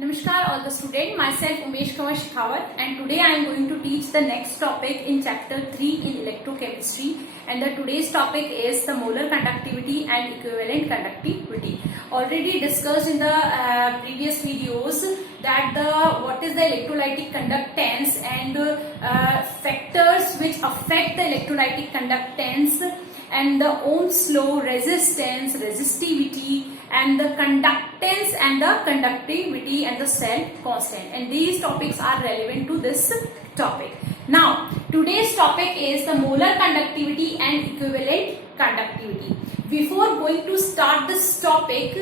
Namaskar all the students, myself Umesh Kumar Shekhawat, and today I am going to teach the next topic in chapter 3 in electrochemistry, and the today's topic is the molar conductivity and equivalent conductivity. Already discussed in the previous videos that what is the electrolytic conductance and factors which affect the electrolytic conductance and the Ohm's law, resistance, resistivity, and the conductance and the conductivity and the cell constant, and these topics are relevant to this topic. Now today's topic is the molar conductivity and equivalent conductivity. Before going to start this topic,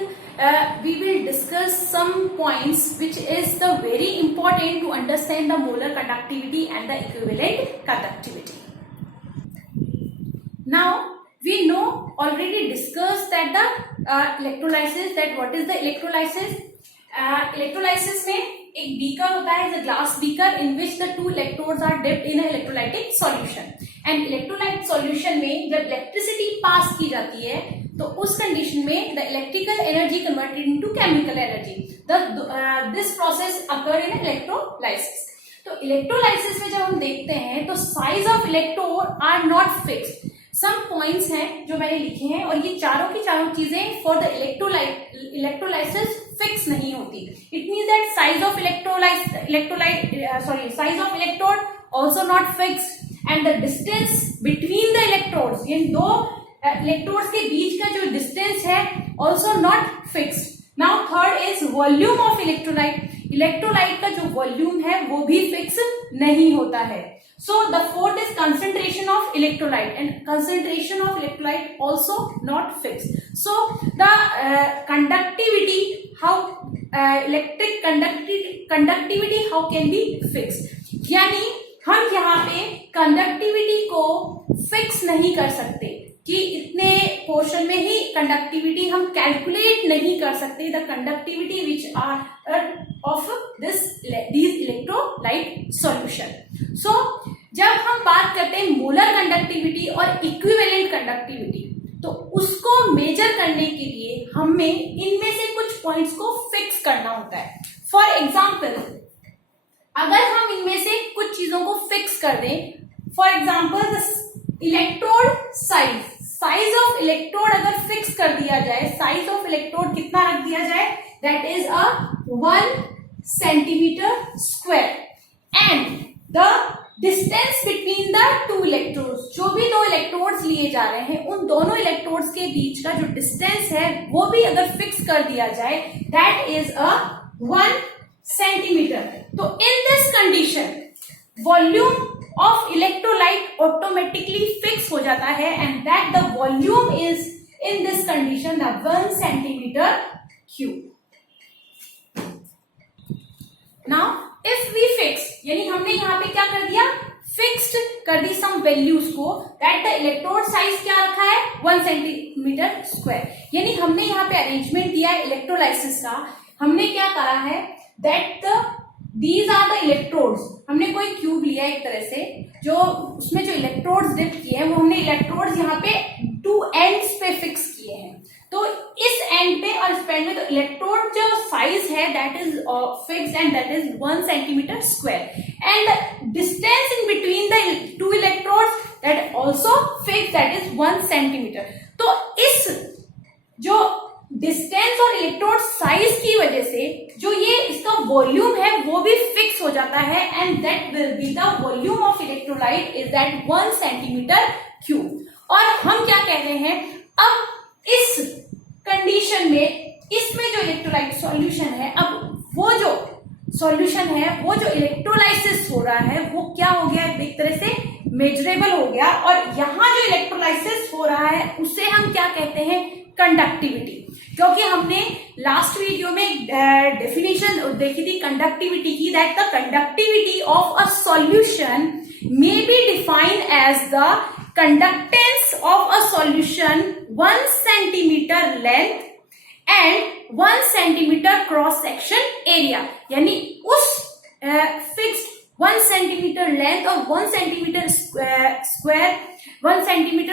we will discuss some points which is the very important to understand the molar conductivity and the equivalent conductivity. Now we know already discussed that the electrolysis, that what is the electrolysis. Electrolysis में एक beaker होता है, is a glass beaker in which the two electrodes are dipped in a electrolytic solution, and electrolyte solution में जब electricity pass की जाती है तो उस condition में the electrical energy converted into chemical energy. This process occur in electrolysis. तो electrolysis में जब हम देखते हैं तो size of electrode are not fixed. Some points हैं जो मैंने लिखे हैं, और ये चारों की चारों चीजें फॉर द इलेक्ट्रोलाइसिस फिक्स नहीं होती. It means that size of size of electrode also not fixed, and the distance between the electrodes, इन दो इलेक्ट्रोड्स के बीच का जो डिस्टेंस है also not fixed. Now third is volume of electrolyte. Electrolyte का जो वॉल्यूम है वो भी फिक्स नहीं होता है. So the fourth is concentration of electrolyte, and concentration of electrolyte also not fixed. So the conductivity, how electric conductivity how can be fixed? यानी हम यहाँ पे conductivity को fix नहीं कर सकते कि इतने पोर्शन में ही कंडक्टिविटी हम कैलकुलेट नहीं कर सकते the conductivity which are of these electrolyte solution. So जब हम बात करते हैं मोलर कंडक्टिविटी और इक्विवेलेंट कंडक्टिविटी, तो उसको मेजर करने के लिए हमें इनमें से कुछ पॉइंट्स को फिक्स करना होता है. फॉर एग्जाम्पल, अगर हम इनमें से कुछ चीजों को फिक्स कर दें, for example electrode size of electrode अगर फिक्स कर दिया जाए, साइज ऑफ इलेक्ट्रोड कितना रख दिया जाए, that is 1 centimetre square, and the distance between the two electrodes, जो भी दो इलेक्ट्रोड्स लिए जा रहे हैं उन दोनों इलेक्ट्रोड्स के बीच का जो डिस्टेंस है वो भी अगर फिक्स कर दिया जाए, दैट इज 1 सेंटीमीटर. तो in this condition volume of electrolyte automatically fix हो जाता है, and that the volume is in this condition the 1 centimeter cube. Now if we fix, यानी हमने यहाँ पे क्या कर दिया, फिक्स्ड कर दी सम वैल्यूज को, that the electrode size क्या रखा है, 1 सेंटीमीटर स्क्वायर. यानी हमने यहाँ पे अरेंजमेंट दिया है इलेक्ट्रोलाइसिस का. हमने क्या करा है, that these are the electrodes. हमने कोई क्यूब लिया एक तरह से, जो उसमें जो इलेक्ट्रोड्स डिप किए हैं वो हमने इलेक्ट्रोड्स यहाँ पे 2 एंड्स पे फिक्स किए हैं. तो इस एंड पे और इस एंड में तो इलेक्ट्रोड जो साइज है that is fixed, and that is 1 centimetre square, and distance in between the two electrodes that also fixed, that is 1 centimetre. तो इस जो डिस्टेंस और इलेक्ट्रोड साइज की वजह से जो ये इसका वॉल्यूम है वो भी फिक्स हो जाता है, and that will be the volume of electrolyte is that 1 centimetre cube. और हम क्या कह रहे हैं, अब इस कंडीशन में इसमें जो इलेक्ट्रोलाइट सॉल्यूशन है, अब वो जो सॉल्यूशन है, वो जो इलेक्ट्रोलाइसिस हो रहा है वो क्या हो गया, एक तरह से मेजरेबल हो गया, और यहाँ जो इलेक्ट्रोलाइसिस हो रहा है उसे हम क्या कहते हैं, कंडक्टिविटी. क्योंकि हमने लास्ट वीडियो में डेफिनेशन देखी थी कंडक्टिविटी की, that the conductivity of a solution may be defined as the conductance of a solution 1 centimetre length and 1 centimetre cross section area. यानी उस फिक्स्ड 1 सेंटीमीटर लेंथ और 1 centimetre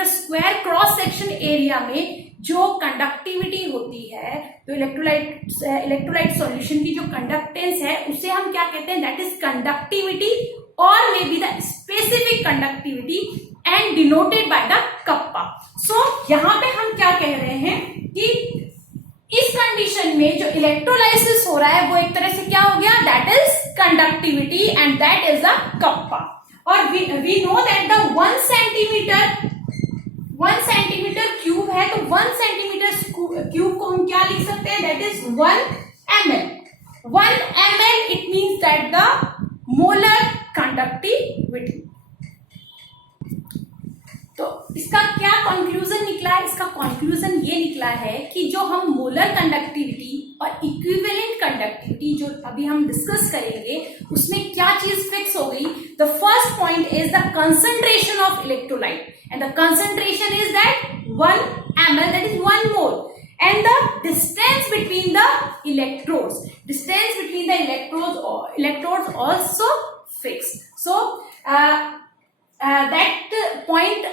square cross section area में जो कंडक्टिविटी होती है, तो electrolyte solution की जो कंडक्टेंस है उसे हम क्या कहते हैं, दैट इज कंडक्टिविटी और may be the specific conductivity and denoted by the kappa. So यहां पे हम क्या कह रहे हैं कि इस कंडीशन में जो इलेक्ट्रोलाइसिस हो रहा है वो एक तरह से क्या हो गया, that is conductivity and that is the kappa. और we know that the 1 centimetre cube है, तो 1 सेंटीमीटर क्यूब को हम क्या लिख सकते हैं, दैट इज 1 ml। 1 ml it means that the molar conductivity. तो इसका क्या कंक्लूजन निकला है, इसका कंक्लूजन ये निकला है कि जो हम मोलर कंडक्टिविटी और इक्विवेलेंट कंडक्टिविटी जो अभी हम डिस्कस करेंगे उसमें क्या चीज फिक्स हो गई। The first point is the concentration of electrolyte and the concentration is that 1 ml, that is 1 mole, and the distance between the electrodes also fixed. So that point,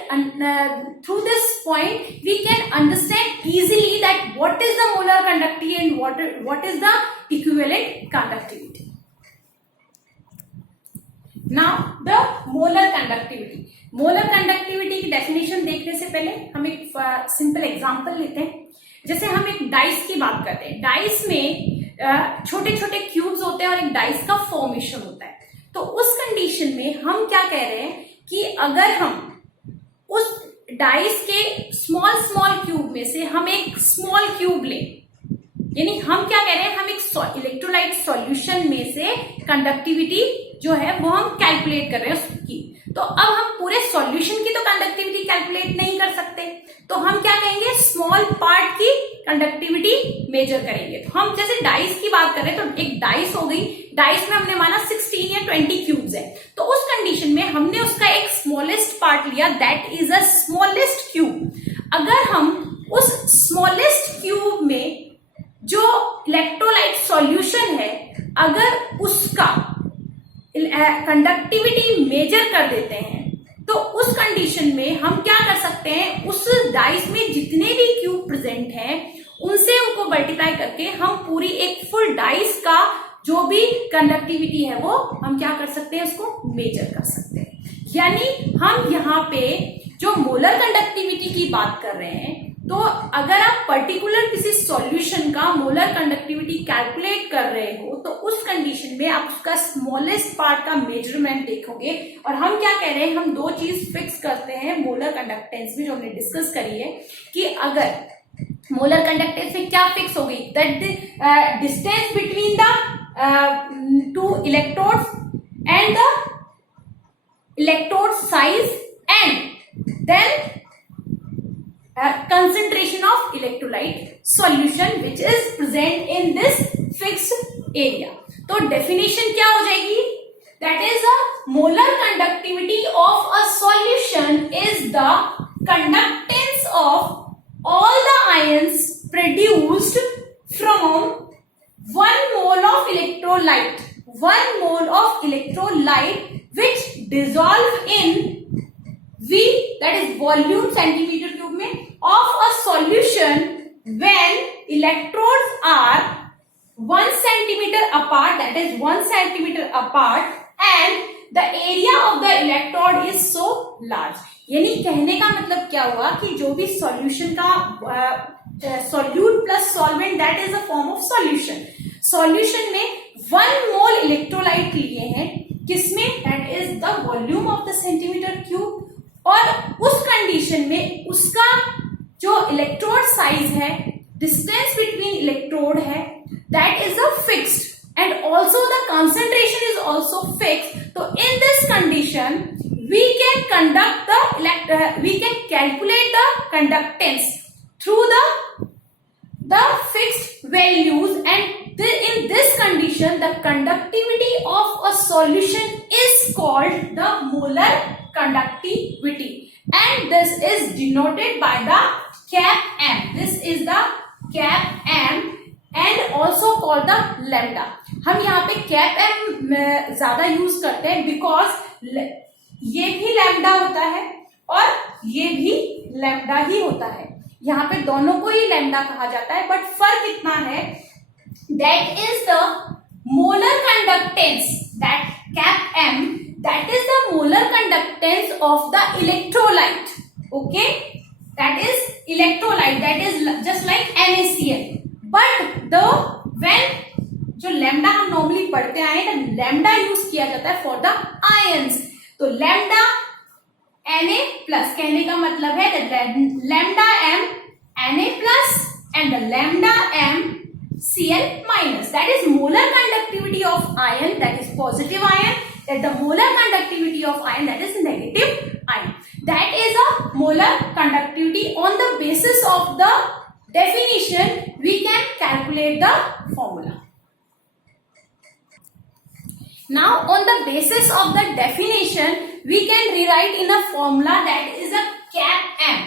through this point we can understand easily that what is the molar conductivity and what is the equivalent conductivity. Now the molar conductivity की डेफिनेशन देखने से पहले हम एक simple example लेते हैं। जैसे हम एक डाइस की बात करते हैं, डाइस में छोटे छोटे क्यूब्स होते हैं और एक डाइस का फॉर्मेशन होता है। तो उस कंडीशन में हम क्या कह रहे हैं कि अगर हम उस डाइस के स्मॉल क्यूब में से हम एक स्मॉल क्यूब लें, यानी हम क्या कह रहे हैं, हम एक इलेक्ट्रोलाइट सॉल्यूशन में से कंडक्टिविटी जो है वो हम कैलकुलेट कर रहे हैं उसकी। तो अब हम पूरे सॉल्यूशन की तो कंडक्टिविटी कैलकुलेट नहीं कर सकते, तो हम क्या कहेंगे, स्मॉल पार्ट की कंडक्टिविटी मेजर करेंगे। तो हम जैसे डाइस की बात कर रहे हैं, तो एक डाइस हो गई, डाइस में हमने माना 16 या 20 क्यूब्स है, तो उस कंडीशन में हमने उसका एक स्मॉलेस्ट पार्ट लिया, that is a smallest cube. अगर हम उस स्मॉलेस्ट क्यूब में जो इलेक्ट्रोलाइट सॉल्यूशन है, अगर उसका कंडक्टिविटी मेजर कर देते हैं, तो उस कंडीशन में हम क्या कर सकते हैं, उस डाइस में जितने भी क्यूब प्रेजेंट हैं उनसे उनको मल्टीप्लाई करके हम पूरी एक फुल डाइस का जो भी कंडक्टिविटी है वो हम क्या कर सकते हैं, उसको मेजर कर सकते हैं। यानी हम यहाँ पे जो मोलर कंडक्टिविटी की बात कर रहे हैं, तो अगर आप पर्टिकुलर किसी सॉल्यूशन का मोलर कंडक्टिविटी कैलकुलेट कर रहे हो, तो उस कंडीशन में आप उसका स्मॉलेस्ट पार्ट का मेजरमेंट देखोगे। और हम क्या कह रहे हैं, हम दो चीज फिक्स करते हैं मोलर कंडक्टेंस में, जो हमने डिस्कस करी है कि अगर मोलर कंडक्टेंस में क्या फिक्स हो गई, that distance between the two electrodes and the electrode size and then concentration of electrolyte solution which is present in this fixed area. तो definition क्या हो जाएगी, that is a molar conductivity of a solution is the conductance of all the ions produced from 1 mole of electrolyte, 1 mole of electrolyte which dissolve in V, that is volume centimeter cube में, of a solution when electrodes are 1 centimeter apart, that is 1 centimeter apart, and the area of the electrode is so large. यानी कहने का मतलब क्या हुआ कि जो भी सॉल्यूशन का solute plus solvent, that is a form of solution. Solution में 1 mole electrolyte लिए हैं, किसमें, that is the volume of the centimeter cube, और उस कंडीशन में उसका जो इलेक्ट्रोड साइज है, डिस्टेंस बिटवीन इलेक्ट्रोड है, that is a fixed and also the concentration is also fixed. तो in this condition we can calculate the conductance through the fixed values, and in this condition the conductivity of a solution is called the molar conductivity, and this is denoted by the cap m. This is the cap m, and also called the lambda. हम यहाँ पे cap M ज्यादा यूज करते हैं बिकॉज ये भी लैम्डा होता है और ये भी लैम्डा ही होता है. यहाँ पे दोनों को ही लैम्डा कहा जाता है, बट फर्क इतना है, that is the molar conductance, that cap M, that is the molar conductance of the electrolyte. Okay, that is electrolyte, that is just like NaCl. But the when जो लैम्डा हम नॉर्मली पढ़ते आए ना, लैम्डा यूज किया जाता है for the ions. तो lambda Na plus, कहने का मतलब है lambda m Na plus and lambda m Cl minus. That is molar conductivity of ion, that is positive ion. That the molar conductivity of ion, that is negative ion. That is a molar conductivity. On the basis of the definition, we can calculate the formula. Now, on the basis of the definition, we can rewrite in a formula that is a cap m.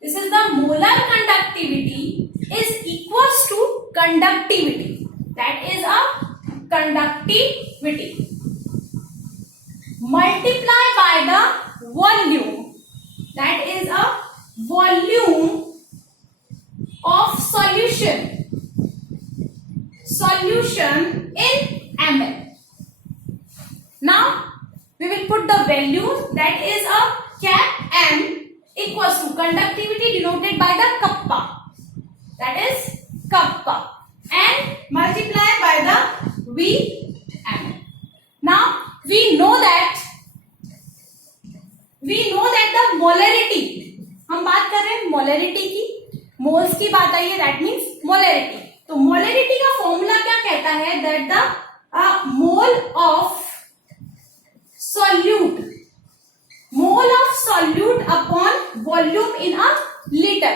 This is the molar conductivity is equals to conductivity. That is a conductivity multiply by the volume. That is a volume of solution. Solution in ml. Now we will put the value, that is a cap m equals to conductivity denoted by the kappa, that is kappa, and multiply by the Vm. Now we know that the molarity, हम बात कर रहे हैं मोलरिटी की, मोल्स की बात आई है, that means molarity. तो मोलरिटी का फॉर्मूला क्या कहता है, that the mole of solute, mole of solute upon volume in a liter.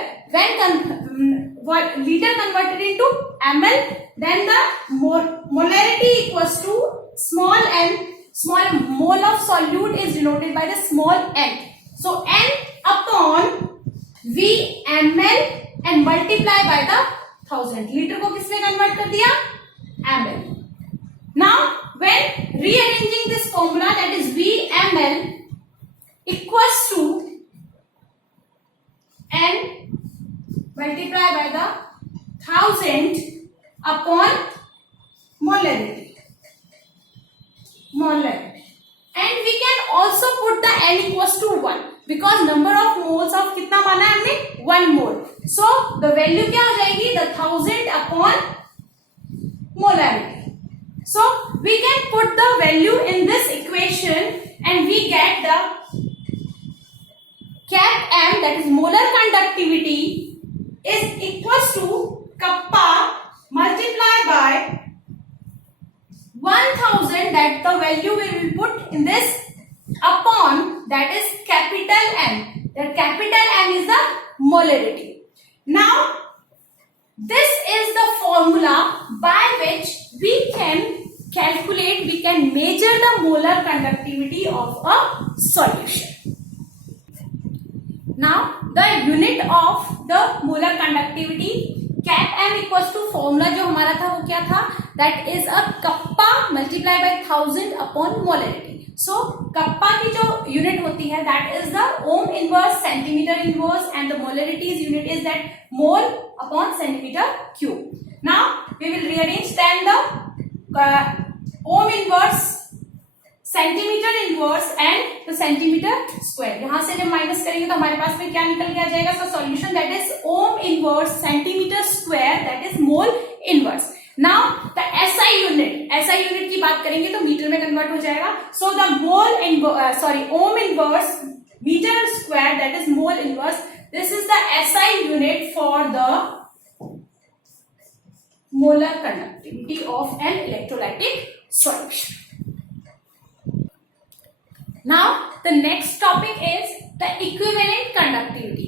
When liter converted into ml, then the molarity equals to small n. Small mole of solute is denoted by the small n. So n upon v ml and multiply by the 1000. Liter को किसने कन्वर्ट कर दिया, ml. Now when rearranging this formula, that is Vml equals to n multiply by the 1000 upon molarity. And we can also put the n equals to 1 because number of moles of कितना माना है हमने, 1 mole. So the value क्या हो जाएगी, the 1000 upon molarity. So we can put the value in this equation and we get the cap m, that is molar conductivity, is equals to kappa multiplied by 1000, that the value we will put in this, upon, that is capital M. The capital M is the molarity. Now this is the formula by which we can calculate, we can measure the molar conductivity of a solution. Now the unit of the molar conductivity, cap m equals to formula जो हमारा था वो क्या था, that is a kappa multiplied by 1000 upon molarity. So kappa की जो unit होती है, that is the ohm inverse centimeter inverse, and the molarity's unit is that mole upon centimeter cube. Now we will rearrange then the ohm inverse, centimetre inverse and the centimetre square. यहां से जब माइनस करेंगे तो हमारे पास में क्या निकल के आ जाएगा, so solution that is ohm inverse centimetre square, that is mole inverse. Now the SI unit की बात करेंगे तो मीटर में कन्वर्ट हो जाएगा. So the ohm inverse metre square, that is mole inverse. This is the SI unit for the molar conductivity of an electrolytic solution. Now the next topic is the equivalent conductivity.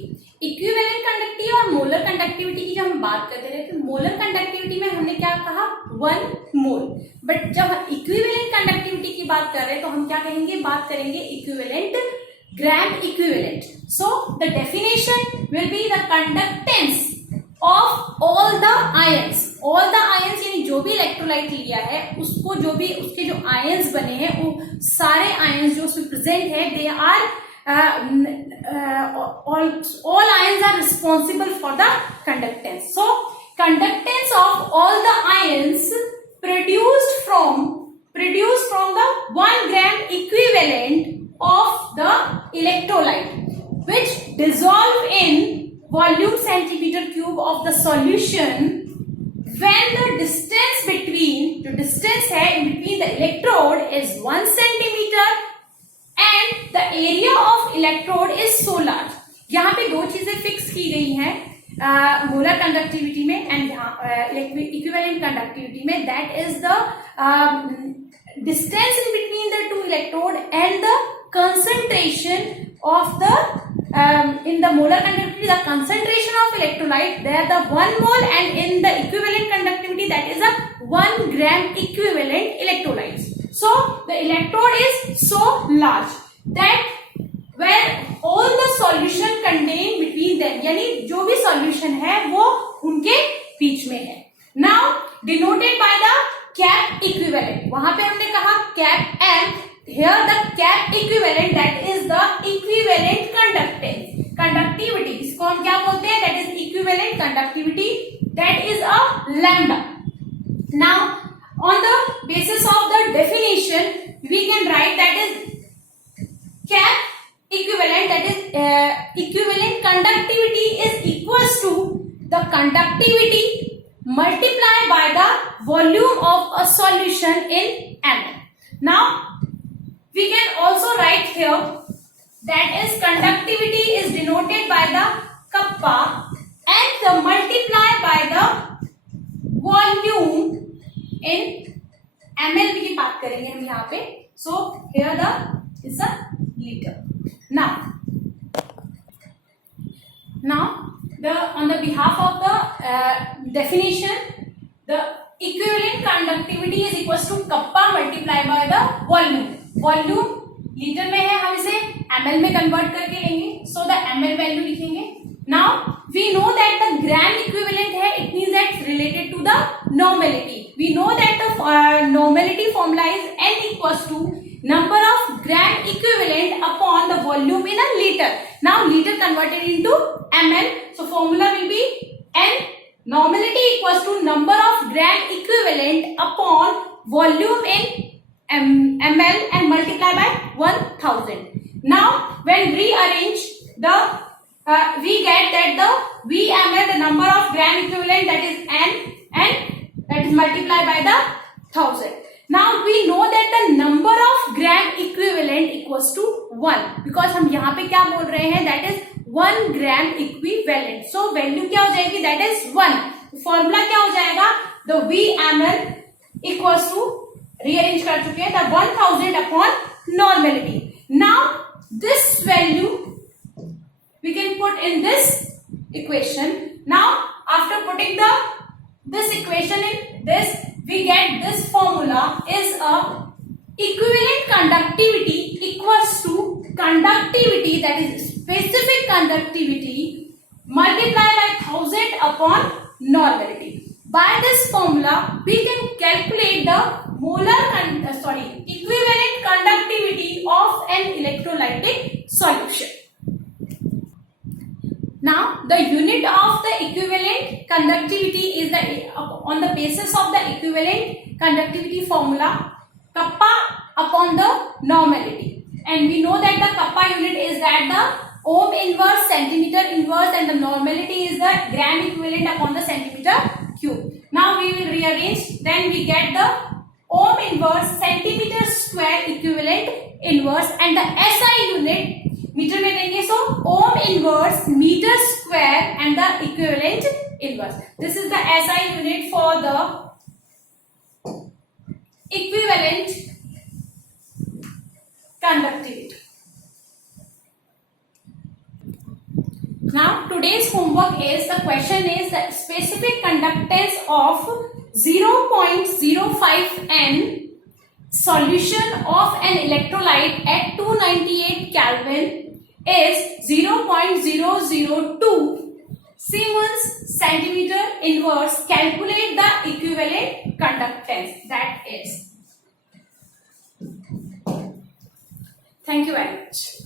Equivalent conductivity और molar conductivity की जब हम बात करते रहे तो molar conductivity में हमने क्या कहा, 1 mole. बट जब equivalent conductivity की बात कर रहे हैं तो हम क्या कहेंगे, बात करेंगे equivalent, gram equivalent. So the definition will be the conductance of all the ions. All the ions यानी जो भी इलेक्ट्रोलाइट लिया है उसको, जो भी उसके जो आयंस बने हैं वो सारे आयंस जो उसमें प्रेजेंट है, they are all ions are responsible for the conductance. So conductance of all the ions produced from the 1 gram equivalent of the electrolyte which dissolve in volume centimeter cube of the solution when the distance between, जो distance है in between the electrode is 1 centimeter and the area of electrode is so large. यहाँ पे दो चीजें फिक्स की गई हैं molar conductivity में एंड इक्विवेलेंट कंडक्टिविटी में, that is the distance in between the to electrode and the concentration of the in the molar conductivity, the concentration of electrolyte, they are the 1 mole, and in the equivalent conductivity, that is a 1 gram equivalent electrolytes. So the electrode is so large that where all the solution contained between them, यानी जो भी solution है वो उनके बीच में है. Now denoted by the cap equivalent. वहां पे हमने कहा cap M. Here the cap equivalent, that is the equivalent conductance, conductivity. इसको हम क्या बोलते हैं? That is equivalent conductivity. That is a lambda. Now on the basis of the definition, we can write that is cap equivalent, that is equivalent conductivity is equals to the conductivity multiplied by the volume of a solution in ml. Now we can also write here that is conductivity is denoted by the kappa and the multiplied by the volume in ml की बात करेंगे हम यहाँ पे. So here the is a liter. Now the on the behalf of the definition, the equivalent conductivity is equals to kappa multiplied by the volume. Volume litre में है, हम इसे ml में कन्वर्ट करके लेंगे. सो द ml वैल्यू लिखेंगे. Now we know that the gram equivalent है, it means that related to the normality. We know that the normality formula is n equals to number of gram equivalent upon the volume in a liter. Now liter converted into ml, so formula will be n normality equals to number of gram equivalent upon volume in ml and multiply by 1000. Now when rearrange the we get that the vml, the number of gram equivalent, that is n, and that is multiplied by the 1000. Now we know that the number of gram equivalent equals to 1, because हम यहाँ पे क्या बोल रहे हैं, that is 1 gram equivalent. So value क्या हो जाएगी, that is 1. फॉर्मूला क्या हो जाएगा, the vml equals to, rearrange कर चुके हैं, the 1000 upon normality. Now this value we can put in this equation. Now after putting this equation in this, we get this formula is a equivalent conductivity equals to conductivity, that is specific conductivity multiplied by 1000 upon normality. By this formula we can calculate the equivalent conductivity of an electrolytic solution. Now the unit of the equivalent conductivity is on the basis of the equivalent conductivity formula, kappa upon the normality, and we know that the kappa unit is that the ohm inverse, centimeter inverse, and the normality is the gram equivalent upon the centimeter cube. Now we will rearrange, then we get the ohm inverse, centimeter square equivalent inverse, and the SI unit metre में देंगे. So ohm inverse metre square and the equivalent inverse. This is the SI unit for the equivalent conductivity. Now today's homework is, the question is the specific conductance of 0.05 N solution of an electrolyte at 298 Kelvin is 0.002 Siemens centimeter inverse. Calculate the equivalent conductance. That is. Thank you very much.